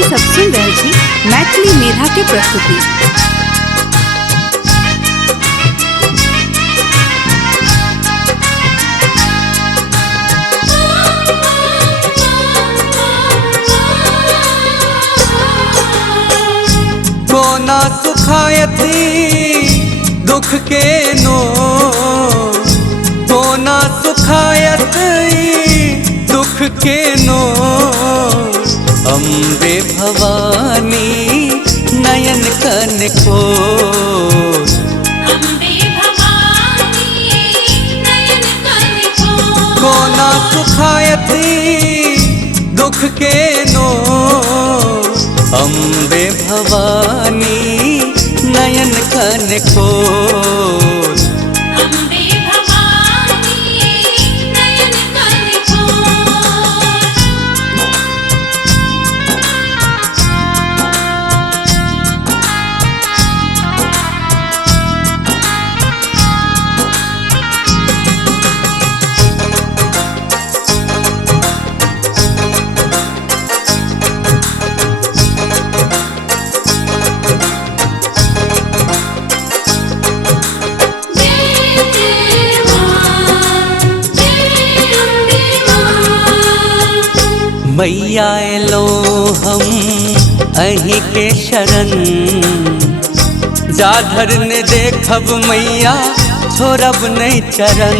अपने सब सुन रहे छी मैथिली मेधा के प्रस्तुति। कोना सुखायती दुख के नो, कोना सुखायती दुख के नो। अम्बे भवानी नयन कन को, अम्बे भवानी नयन कन को। कोना सुखायती दुख के नो। अम्बे भवानी नयन कन को, अम्बे भवानी नयन कन को। मैया एलो हम अहीं के शरण, जाधर ने देखब मैया छोड़ब नहीं चरण।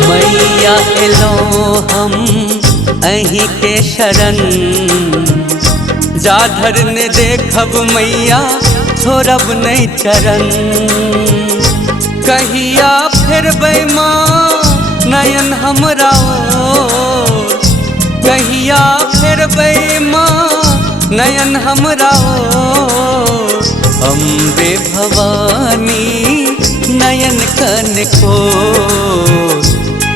मैया एलो हम अहीं के शरण, जाधर ने देखब मैया छोड़ब नहीं चरण। कहिया फिर माँ नयन हमरा ओर, कहिया फिर माँ नयन हमरा ओर। अम्बे भवानी नयन कन को,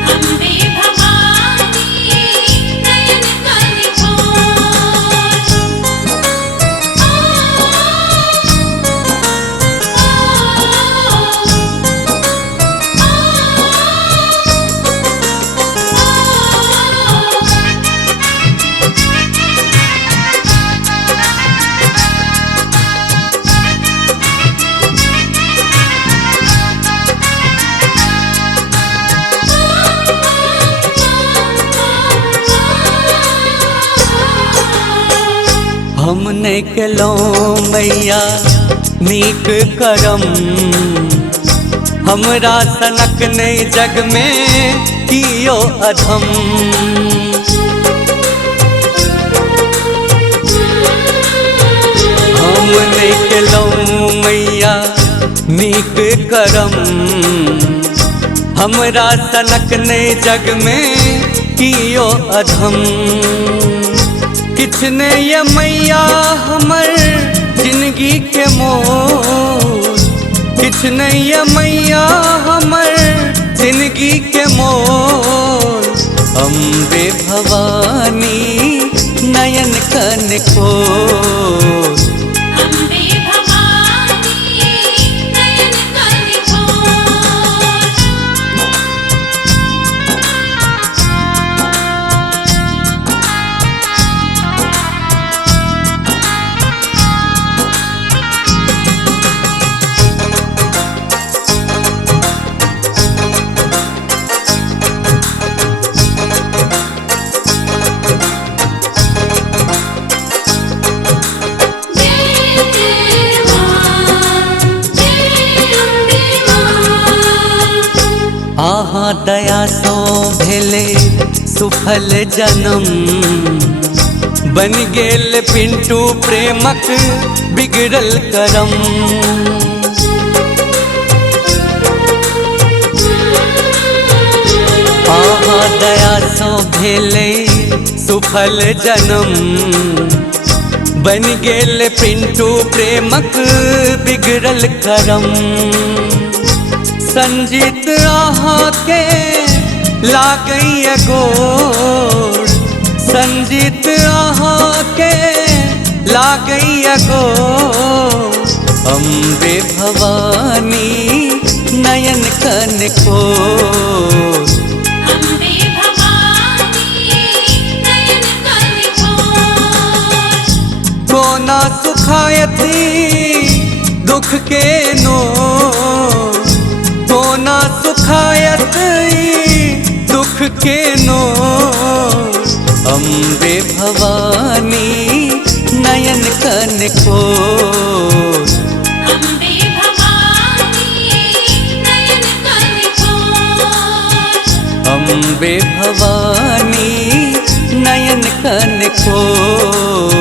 अम्बे भवानी नयन कन को। हमने केलो मैया नीक करम, हमरा सनक नहीं जग में कियो अधम। हमने केलो मैया नीक करम, हमरा सनक नहीं जग में कियो अधम। किछने ये मैया हमर जिंदगी के मोल, किछने ये मैया हमर जिंदगी के मोल। अम्बे भवानी नयन कन को, अम्बे भवानी नयन कन को। आहा दया सो भेले सुफल जन्म, बन गेल पिंटू प्रेमक बिगड़ल करम। आहा दया सो भेले सुफल जन्म, बन गेल पिंटू प्रेमक बिगड़ल करम। संजीत आहा के लागैया गोर, संजीत आहा के लागैया गोर। अम्बे भवानी नयन कन को, अम्बे दुख के नो कोना सुखायत दुख के नो अम्बे भवानी नयन कन खोल अम्बे भवानी नयन कन खोल अम्बे भवानी नयन कन खोल